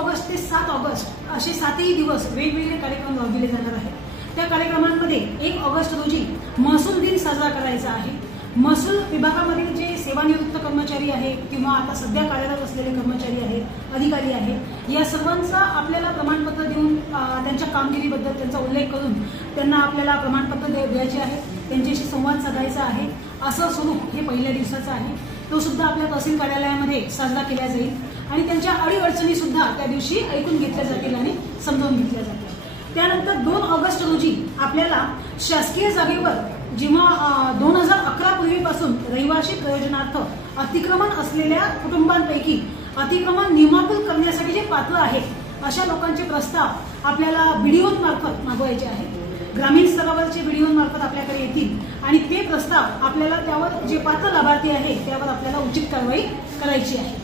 August ते 7 August असे 7ही दिवस वेगवेगळे कार्यक्रम राबविले जाणार आहेत। त्या कार्यक्रमांमध्ये 1 ऑगस्ट रोजी महसूल दिन साजरा करायचा आहे। महसूल विभागामधील जे सेवानिवृत्त कर्मचारी आहेत किंवा आता सध्या कार्यरत असलेले कर्मचारी आहेत, अधिकारी आहेत, या सर्वांचा आपल्याला प्रमाणपत्र देऊन त्यांच्या कामगिरीबद्दल त्यांचा उल्लेख करून त्यांना आपल्याला प्रमाणपत्र द्यायचे आहे, त्यांच्याशी संवाद साधायचा आहे। असं स्वरूप हे पहिल्या दिवसाचं आहे। तो सुद्धा आपल्या तहसील कार्यालयामध्ये साजरा केला जाईल आणि त्यांच्या अडीअडचणी सुद्धा त्या दिवशी ऐकून घेतल्या जातील आणि समजावून घेतल्या जातील। त्यानंतर 2 ऑगस्ट रोजी आपल्याला शासकीय जागेवर जेव्हा 2011 पूर्वीपासून रहिवासी प्रयोजनार्थ अतिक्रमण असलेल्या कुटुंबांपैकी अतिक्रमण नियमाकुल करण्यासाठी जे पात्र आहेत अशा लोकांचे प्रस्ताव आपल्याला बीडीओ मार्फत मागवायचे आहेत। ग्रामीण स्तरावरचे बीडीओ मार्फत आपल्याकडे येतील आणि ते प्रस्ताव आपल्याला त्यावर जे पात्र लाभार्थी आहे त्यावर आपल्याला उचित कारवाई करायची आहे।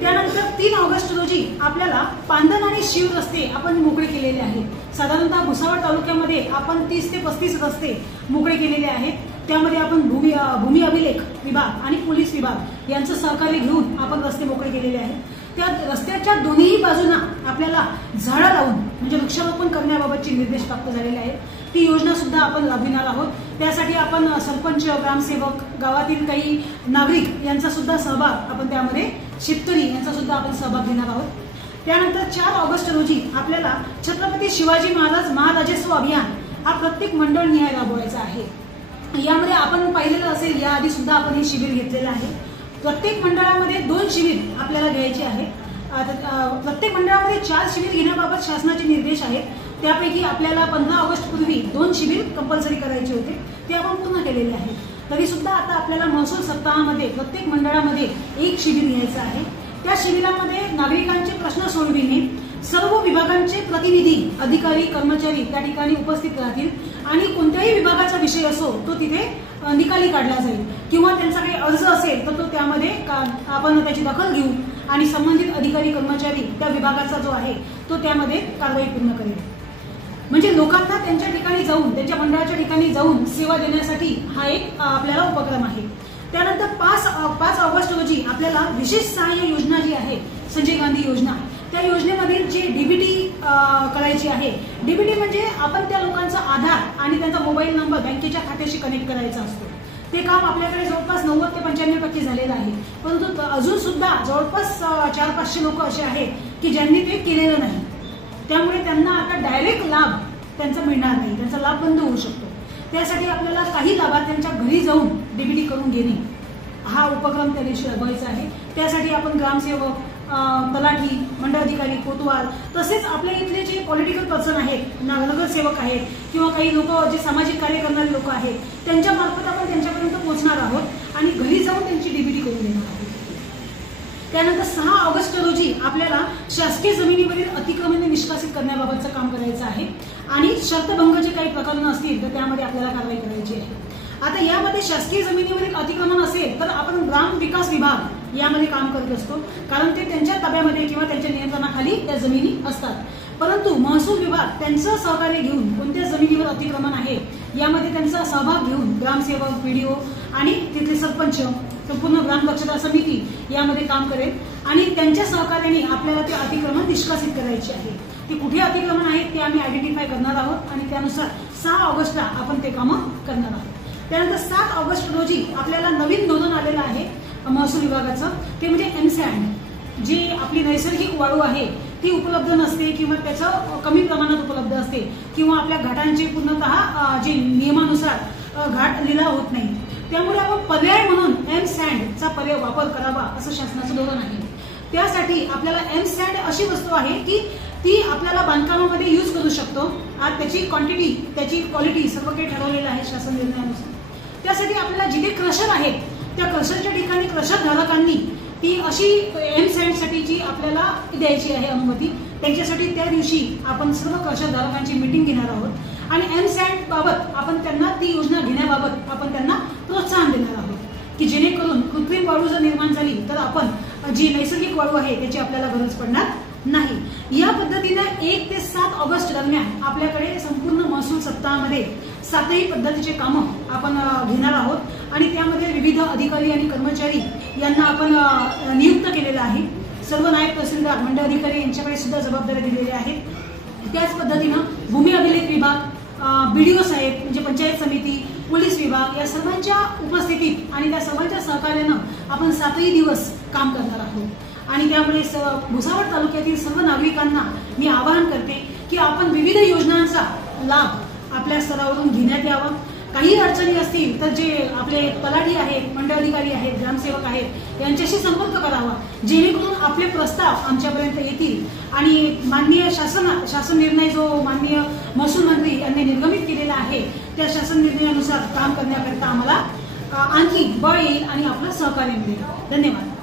त्यानंतर 3 ऑगस्ट रोजी आपल्याला पांदन आणि शीव रस्ते आपण मोकळे केलेले आहेत। साधारणतः भुसावळ तालुक्यामध्ये आपण 30 ते 35 रस्ते मोकळे केलेले आहेत। त्यामध्ये आपण भूमी अभिलेख विभाग आणि पोलीस विभाग यांचं सहकार्य घेऊन आपण रस्ते मोकळे केलेले आहेत। त्या रस्त्याच्या दोन्ही बाजूंना आपल्याला झाडं लावून म्हणजे वृक्षारोपण करण्याबाबतचे निर्देश प्राप्त झालेले आहेत। ती योजना सुद्धा आपण राबविणार आहोत। त्यासाठी आपण सरपंच, ग्रामसेवक, गावातील काही नागरिक यांचा सुद्धा सहभाग आपण त्यामध्ये शेतकरी यांचा सुद्धा आपण सहभाग घेणार आहोत। त्यानंतर 4 ऑगस्ट रोजी आपल्याला छत्रपती शिवाजी महाराज महाराजस्व अभियान हा प्रत्येक मंडळ निहाय राबवायचा आहे। यामध्ये आपण पाहिलेलं असेल याआधी सुद्धा आपण हे शिबिर घेतलेलं आहे। प्रत्येक मंडळामध्ये 2 शिबिर आपल्याला घ्यायचे आहेत। प्रत्येक मंडळामध्ये 4 शिबिर घेण्याबाबत शासनाचे निर्देश आहेत। त्यापैकी आपल्याला 15 ऑगस्ट पूर्वी 2 शिबिर कंपल्सरी करायचे होते, ते आपण पूर्ण केलेले आहेत। तरी सुद्धा आता आपल्याला महसूल सप्ताहामध्ये प्रत्येक मंडळामध्ये 1 शिबिर घ्यायचं आहे। त्या शिबिरामध्ये नागरिकांचे प्रश्न सोडविणे, सर्व विभागांचे प्रतिनिधी, अधिकारी, कर्मचारी त्या ठिकाणी उपस्थित राहतील आणि कोणत्याही विभागाचा विषय असो तो तिथे निकाली काढला जाईल किंवा त्यांचा काही अर्ज असेल तर तो त्यामध्ये आपण त्याची दखल घेऊ आणि संबंधित अधिकारी, कर्मचारी त्या विभागाचा जो आहे तो त्यामध्ये कारवाई पूर्ण करेल। म्हणजे लोकांना त्यांच्या ठिकाणी जाऊन, त्यांच्या मंडळाच्या ठिकाणी जाऊन सेवा देण्यासाठी हा एक आपल्याला उपक्रम आहे। त्यानंतर 5 ऑगस्ट रोजी आपल्याला विशेष सहाय्य योजना जी आहे संजय गांधी योजना, त्या योजनेमधील जे डीबीटी करायची आहे। डीबीटी म्हणजे आपण त्या लोकांचा आधार आणि त्यांचा मोबाईल नंबर बँकेच्या खात्याशी कनेक्ट करायचा असतो। ते काम आपल्याकडे जवळपास 90 ते 95% झालेलं आहे, परंतु अजून सुद्धा जवळपास 400-500 लोक असे आहेत की ज्यांनी ते केलेलं नाही। त्यामुळे त्यांना आता डायरेक्ट लाभ त्यांचा मिळणार नाही, त्यांचा लाभ बंद होऊ शकतो। त्यासाठी आपल्याला काही लाभार्थ्यांच्या घरी जाऊन डीबीटी करून घेणे हा उपक्रम त्या दिवशी राबवायचा आहे। त्यासाठी आपण ग्रामसेवक, तलाठी, मंडळाधिकारी, कोतवाल तसेच आपल्या इथले जे पॉलिटिकल पर्सन आहेत, नगरसेवक आहेत किंवा काही लोक जे सामाजिक कार्य करणारे लोक आहेत त्यांच्या मार्फत आपण त्यांच्यापर्यंत पोहोचणार आहोत आणि घरी जाऊन त्यांची डीबीटी करून देणार आहोत। त्यानंतर 6 ऑगस्ट रोजी आपल्याला शासकीय जमिनीवरील अतिक्रमणे निष्कासित करण्याबाबतचं काम करायचं आहे आणि शर्तभंग जे काही प्रकरण असतील तर त्यामध्ये आपल्याला कारवाई करायची आहे। आता यामध्ये शासकीय जमिनीवरील अतिक्रमण असेल तर आपण ग्राम विकास विभाग यामध्ये काम करत असतो, कारण ते त्यांच्या ताब्यामध्ये किंवा त्यांच्या नियंत्रणाखाली त्या जमिनी असतात। परंतु महसूल विभाग त्यांचं सहकार्य घेऊन कोणत्या जमिनीवर अतिक्रमण आहे यामध्ये त्यांचा सहभाग घेऊन ग्रामसेवक, बीडीओ आणि तिथले सरपंच, संपूर्ण ग्राम दक्षता समिती यामध्ये काम करेल आणि त्यांच्या सहकार्याने आपल्याला ते अतिक्रमण निष्कासित करायचे आहे। ते कुठे अतिक्रमण आहेत ते आम्ही आयडेंटिफाय करणार आहोत आणि त्यानुसार 6 ऑगस्टला आपण ते कामं करणार आहोत। त्यानंतर 7 ऑगस्ट रोजी आपल्याला नवीन धोरण आलेलं आहे महसूल विभागाचं, ते म्हणजे एमसँड। जी आपली नैसर्गिक वाळू आहे ती उपलब्ध नसते किंवा त्याचं कमी प्रमाणात उपलब्ध असते किंवा आपल्या घाटांचे पूर्णतः जे नियमानुसार घाट लिलाव होत नाही, त्यामुळे आपण पर्याय म्हणून एमसँडचा पर्याय वापर करावा असं शासनाचं धोरण आहे। त्यासाठी आपल्याला एमसँड अशी वस्तू आहे की ती आपल्याला बांधकामामध्ये यूज करू शकतो। आज त्याची क्वांटिटी, त्याची क्वालिटी सर्व काही ठरवलेलं आहे शासन निर्णयानुसार। त्यासाठी आपल्याला जिथे क्रशर आहेत त्या क्रशरच्या ठिकाणी क्रशर धारकांनी ती अशी एमसँडसाठीची आपल्याला द्यायची आहे अनुमती। त्यांच्यासाठी त्या दिवशी आपण सर्व क्रशर धारकांची मीटिंग घेणार आहोत आणि एमसँड बाबत आपण त्यांना ती योजना घेण्याबाबत आपण त्यांना प्रोत्साहन देणार आहोत की जेणेकरून कृत्रिम वाळू जर निर्माण झाली तर आपण जी नैसर्गिक वाळू आहे त्याची आपल्याला गरज पडणार नाही। या पद्धतीने 1 ते 7 ऑगस्ट दरम्यान आपल्याकडे संपूर्ण महसूल सप्ताहामध्ये 7ही पद्धतीचे कामं आपण घेणार आहोत आणि त्यामध्ये विविध अधिकारी आणि कर्मचारी यांना आपण नियुक्त केलेलं आहे। सर्व नायब तहसीलदार मंडळ अधिकारी यांच्याकडे सुद्धा जबाबदाऱ्या दिलेल्या आहेत। त्याच पद्धतीनं भूमी अभिलेख विभाग, BDO साहेब म्हणजे पंचायत समिती, पोलीस विभाग या सर्वांच्या उपस्थितीत आणि त्या सर्वांच्या सहकार्यानं आपण 7ही दिवस काम करणार आहोत। आणि त्यामुळे भुसावळ तालुक्यातील सर्व नागरिकांना मी आवाहन करते की आपण विविध योजनांचा लाभ आपल्या स्तरावरून घेण्यात यावा। काही अडचणी असतील तर जे आपले तलाठी आहेत, मंडळ अधिकारी आहेत, ग्रामसेवक आहेत यांच्याशी संपर्क करावा, जेणेकरून आपले प्रस्ताव आमच्यापर्यंत येतील आणि माननीय शासन निर्णय जो माननीय महसूल मंत्री यांनी निर्गमित केलेला आहे त्या शासन निर्णयानुसार काम करण्याकरिता आम्हाला आणखी बळ येईल आणि आपलं सहकार्य मिळेल। धन्यवाद।